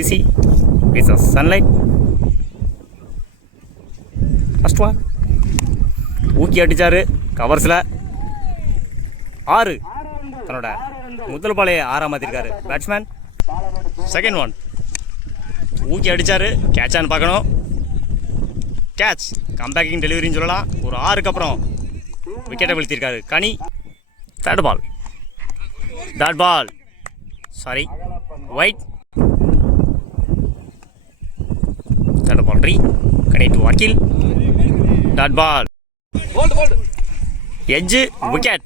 CC with a sunlight. First one. ஊக்கி அடிச்சாரு கவர்ஸில் 6 தன்னோட முதல் பாலையை 6 மாற்றிருக்காரு பேட்ஸ்மேன். செகண்ட் ஒன் ஊக்கி அடித்தார், கேட்சான்னு பார்க்கணும். கேட்ச் கம்பேக்கிங் டெலிவரின்னு சொல்லலாம். ஒரு 6க்கு அப்புறம் விக்கெட்டை வீழ்த்திருக்காரு Kani. Third ball sorry wide. Third ball Kani to Vakeel. Dot ball edge wicket.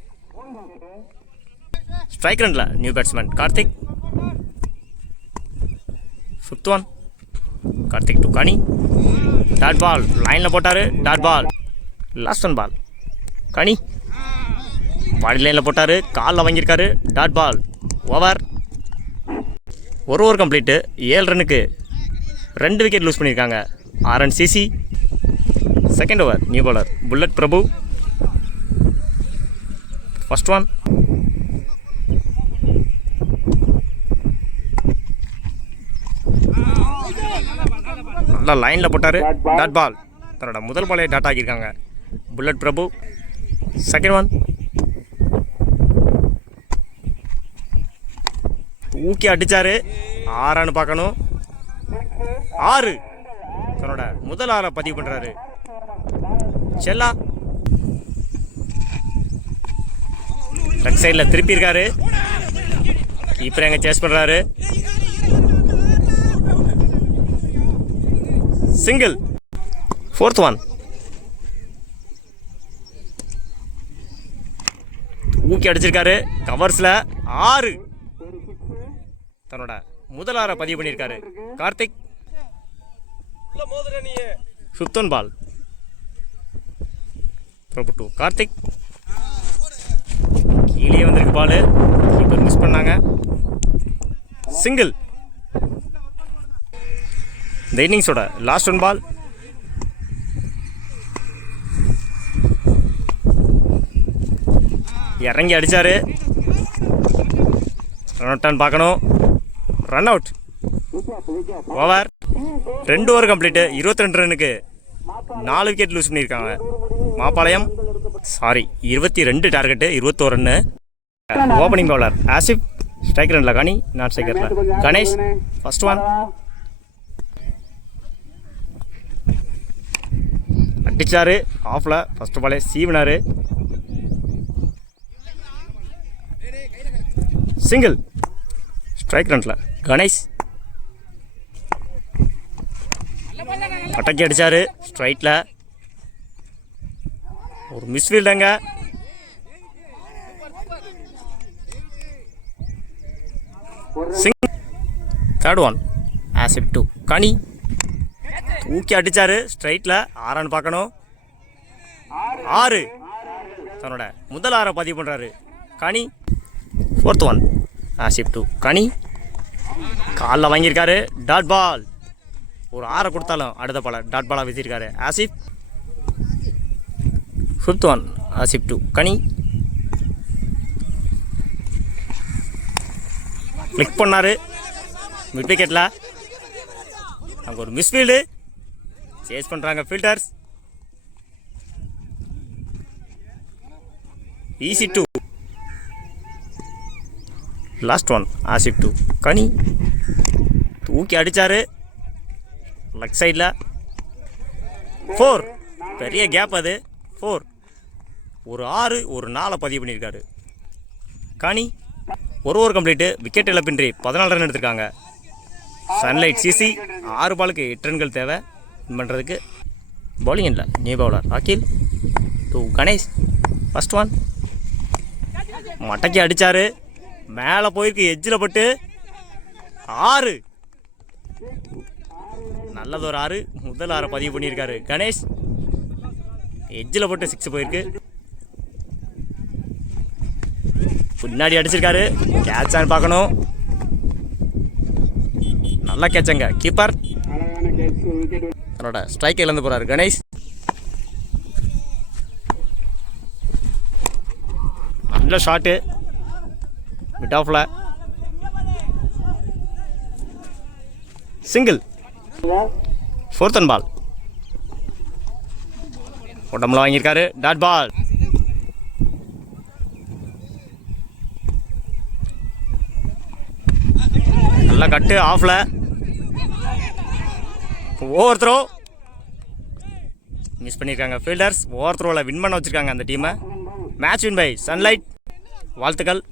Strike ரன்ல new batsman Karthik. Fifth one Karthik to Kani. Dot ball லைனில் போட்டார். Dot ball last one ball Kani body லைனில் போட்டார், காலில் வாங்கியிருக்காரு. Dot ball over. ஒரு ஓவர் கம்ப்ளீட்டு. 7 ரன்னுக்கு 2 விக்கெட் லூஸ் பண்ணியிருக்காங்க RN CC. Second over new bowler bullet Prabhu. First one நல்லா லைனில் போட்டார். டாட் பால் தன்னோட முதல் பாலே டாட் ஆகியிருக்காங்க புல்லட் பிரபு. செகண்ட் ஒன் ஊக்கி அடித்தார். 6 பார்க்கணும். 6 தன்னோட முதல் 6 பதிவு பண்ணுறாரு செல்லா. லெக் சைடில் திருப்பி இருக்காரு. கீப்பர் எங்க சேஸ் பண்ணுறாரு. சிங்கிள். ஃபோர்த் ஒன் ஊக்கி அடிச்சிருக்காரு கவர்ஸில் 6 தன்னோட முதல் 6 பதிவு பண்ணியிருக்காரு Karthik. Fifth one ball Prabhu to Karthik. கீழே வந்திருக்கு பால், கீப்பர் மிஸ் பண்ணாங்க. சிங்கிள். இந்த இன்னிங்ஸோட லாஸ்ட் ஒன் பால். இறங்கி அடிச்சாரு. ரன் அவுட்டான்னு பார்க்கணும். Run out. Over. 2 over complete. 22 ரன்னுக்கு 4 விக்கெட் லூஸ் பண்ணியிருக்காங்க Mappalayam. Sorry 22 target, 21 run. Opening bowler Asif. Strike ரன்ல Kani, non ஸ்ட்ரைக்கரில் Ganesh. First one அடிச்சாரு ஆஃபில். ஃபர்ஸ்ட் பாலே சீவினாரு. சிங்கிள். ஸ்ட்ரைக் ரன்ல கணேஷ் பட்டக்கி அடிச்சாரு ஸ்ட்ரைட்ல. ஒரு மிஸ்ஃபீல்டுங்க. தேர்ட் ஒன் ஆசிப் டு கனி. ஊக்கி அடிச்சாரு ஸ்ட்ரைட்ல. 6 பார்க்கணும். 6 தன்னோட முதல் 6 பதிவு பண்றாரு கனி. Fourth one Asif to Kani. காலில் வாங்கியிருக்காரு. Dot ball. ஒரு 6 கொடுத்தாலும் அடுத்த பால டாட் பாலாக வீசியிருக்காரு Asif. Fifth one Asif to Kani. Click பண்ணார் மிட் விக்கெட்டில். அங்கே ஒரு மிஸ்ஃபீல்டு. சேஸ் பண்ணுறாங்க fielders. Easy two. Last one Asif to Kani. தூக்கி அடித்தார் லெக் சைடில். 4. பெரிய கேப் அது. 4. ஒரு 6 ஒரு 4 பதிவு பண்ணியிருக்காரு கனி. ஒரு ஓவர் கம்ப்ளீட்டு. விக்கெட் இழப்பின்றி 14 ரன் எடுத்திருக்காங்க. Sunlight CC. 6 பாலுக்கு 8 ரன்கள் தேவை பண்ணுறதுக்கு. பவுலிங் இல்லை new bowler Akhil to Ganesh. First one மட்டைக்கு அடித்தார். மேலே போயிருக்கு எட்ஜில் பட்டு. 6 நல்லது. ஒரு 6 முதல் 6 பதிவு பண்ணியிருக்காரு கணேஷ். எட்ஜில் போட்டு 6 போயிருக்கு. பின்னாடி அடிச்சிருக்காரு. கேட்சான்னு பார்க்கணும். நல்லா கேட்சங்க கீப்பர். தன்னோட ஸ்ட்ரைக் இழந்து போறாரு கணேஷ். நல்ல ஷாட்டு மிட் ஆஃப்ல. சிங்கிள். 4th and ball. உடம்புல வாங்கியிருக்காரு. Dot ball. நல்லா கட்டு ஆஃப்ல. ஓவர் த்ரோ மிஸ் பண்ணியிருக்காங்க ஃபீல்டர்ஸ். ஓவர் த்ரோவில் வின் பண்ண வச்சுருக்காங்க அந்த டீமை. Match win by Sunlight. வாழ்த்துக்கள்.